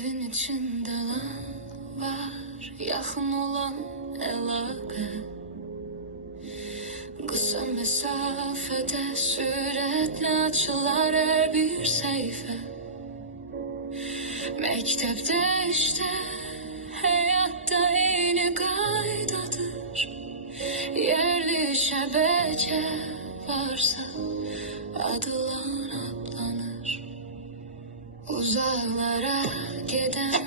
Evin içinde lan var, yakın olan əlaqə. Qısa məsafədə sürətlə açılar hər bir səhifə. Məktəbdə işdə, həyatda eyni qaydadır. Yerli şəbəkə varsa adılan adlanır. Uzaqlara gedən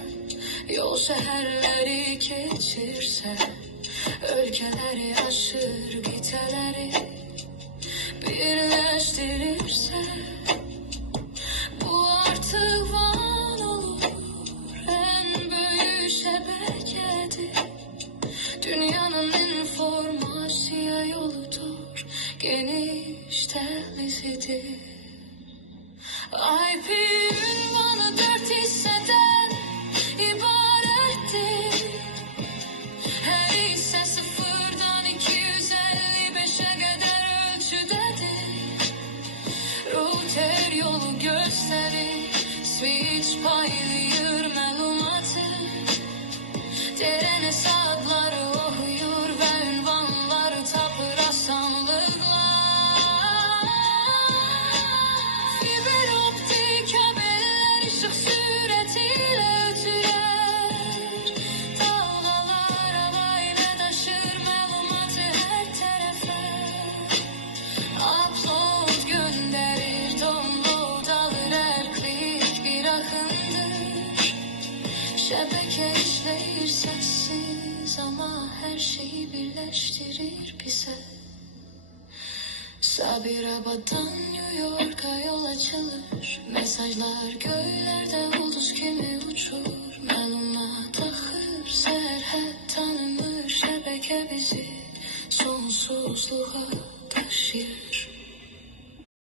yol şəhərləri keçirsə, ölkələri aşır, qitələri birləşdirirsə, bu artıq van olur, ən böyük şəbəkədir. Dünyanın informasiya yoludur, geniş dəhlizidir. IP ünvanı 4 hissədən ibarətdir. Hər hissə 0-dan 255-ə qədər ölçüdədir. Router yolu göstərir, switch paylayır məlumatı. DNS adları oxuyur və ünvanları tapır asanlıqla. Fiber optik kabellər işıq sürəti ilə ötürər. Dalgalar hava ilə daşır məlumatı hər tərəfə. Upload göndərir, download alır, hər klik bir axındır. Şəbəkə işləyir səssiz, amma hər şeyi birləşdirir bizə. Sabirabaddan New York'a yol açılır. Mesajlar göylərdə ulduz kimi uçur. Məlumat axır, sərhəd tanımır. Şəbəkə bizi sonsuzluğa daşıyır.